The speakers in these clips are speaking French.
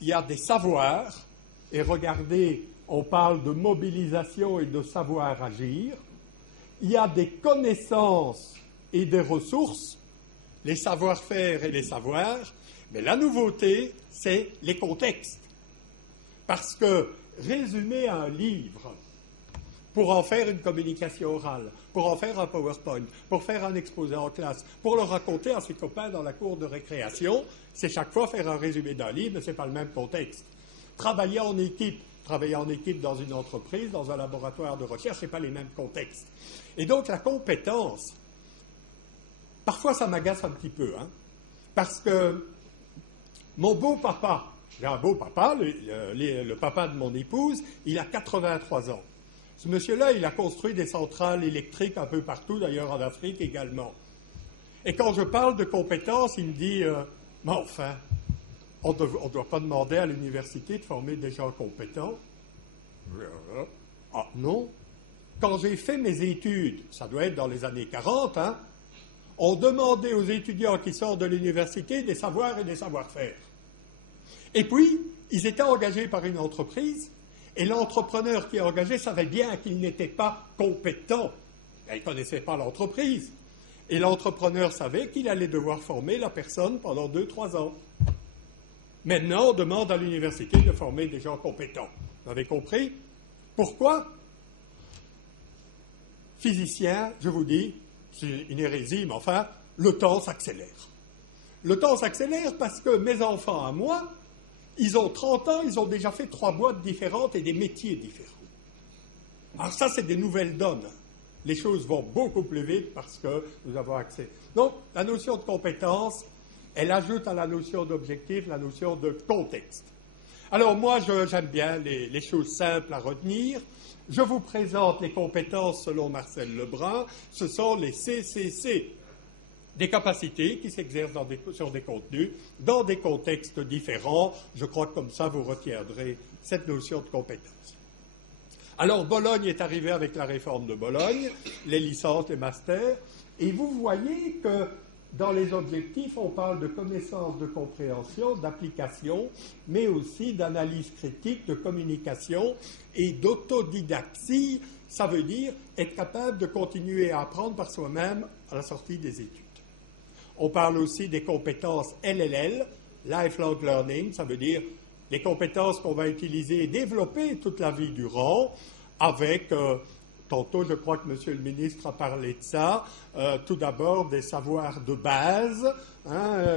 il y a des savoirs, et regardez, on parle de mobilisation et de savoir agir. Il y a des connaissances et des ressources, les savoir-faire et les savoirs, mais la nouveauté, c'est les contextes. Parce que résumer un livre pour en faire une communication orale, pour en faire un PowerPoint, pour faire un exposé en classe, pour le raconter à ses copains dans la cour de récréation, c'est chaque fois faire un résumé d'un livre, mais ce n'est pas le même contexte. Travailler en équipe dans une entreprise, dans un laboratoire de recherche, ce n'est pas les mêmes contextes. Et donc la compétence, parfois ça m'agace un petit peu, parce que mon beau-papa, j'ai un beau-papa, le papa de mon épouse, il a 83 ans. Ce monsieur-là, il a construit des centrales électriques un peu partout, d'ailleurs en Afrique également. Et quand je parle de compétences, il me dit « Mais enfin, on ne doit pas demander à l'université de former des gens compétents. » Ah non. Quand j'ai fait mes études, ça doit être dans les années 40, on demandait aux étudiants qui sortent de l'université des savoirs et des savoir-faire. Et puis, ils étaient engagés par une entreprise, et l'entrepreneur qui est engagé savait bien qu'il n'était pas compétent. Il ne connaissait pas l'entreprise. Et l'entrepreneur savait qu'il allait devoir former la personne pendant 2-3 ans. Maintenant, on demande à l'université de former des gens compétents. Vous avez compris? Pourquoi? Physicien, je vous dis, c'est une hérésie, mais enfin, le temps s'accélère. Le temps s'accélère parce que mes enfants à moi, ils ont 30 ans, ils ont déjà fait 3 boîtes différentes et des métiers différents. Alors ça, c'est des nouvelles donnes. Les choses vont beaucoup plus vite parce que nous avons accès. Donc, la notion de compétence, elle ajoute à la notion d'objectif la notion de contexte. Alors moi, j'aime bien les choses simples à retenir. Je vous présente les compétences selon Marcel Lebrun. Ce sont les CCC, des capacités qui s'exercent sur des contenus, dans des contextes différents. Je crois que comme ça, vous retiendrez cette notion de compétence. Alors, Bologne est arrivé avec la réforme de Bologne, les licences, les masters, et vous voyez que dans les objectifs, on parle de connaissance, de compréhension, d'application, mais aussi d'analyse critique, de communication et d'autodidaxie. Ça veut dire être capable de continuer à apprendre par soi-même à la sortie des études. On parle aussi des compétences LLL, Lifelong Learning, ça veut dire les compétences qu'on va utiliser et développer toute la vie durant, avec, tantôt je crois que Monsieur le ministre a parlé de ça, tout d'abord des savoirs de base,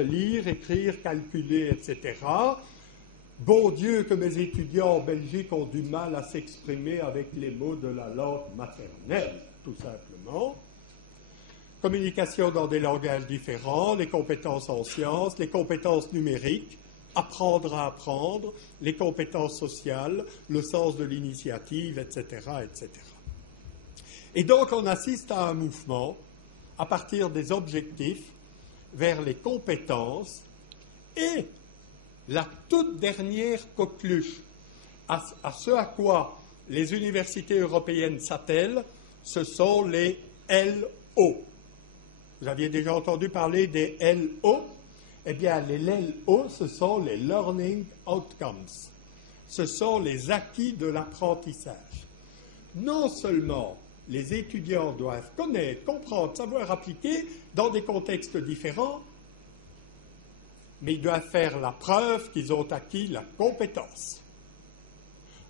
lire, écrire, calculer, etc. Bon Dieu que mes étudiants en Belgique ont du mal à s'exprimer avec les mots de la langue maternelle, tout simplement. Communication dans des langages différents, les compétences en sciences, les compétences numériques, apprendre à apprendre, les compétences sociales, le sens de l'initiative, etc., etc. Et donc, on assiste à un mouvement, à partir des objectifs, vers les compétences, et la toute dernière coqueluche, à ce à quoi les universités européennes s'attellent, ce sont les LO. Vous aviez déjà entendu parler des LO? Eh bien, les LO, ce sont les Learning Outcomes. Ce sont les acquis de l'apprentissage. Non seulement les étudiants doivent connaître, comprendre, savoir appliquer dans des contextes différents, mais ils doivent faire la preuve qu'ils ont acquis la compétence.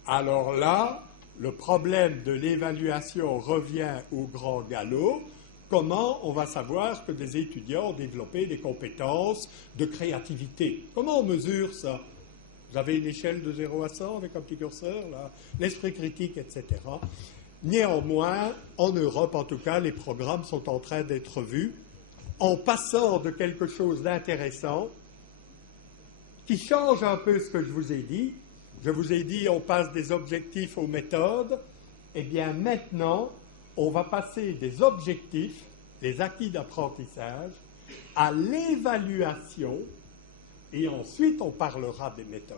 Alors là, le problème de l'évaluation revient au grand galop. Comment on va savoir que des étudiants ont développé des compétences de créativité? Comment on mesure ça? Vous avez une échelle de 0 à 100 avec un petit curseur, là, l'esprit critique, etc. Néanmoins, en Europe, en tout cas, les programmes sont en train d'être vus en passant de quelque chose d'intéressant qui change un peu ce que je vous ai dit. Je vous ai dit, on passe des objectifs aux méthodes. Eh bien, maintenant, on va passer des objectifs, des acquis d'apprentissage, à l'évaluation, et ensuite on parlera des méthodes.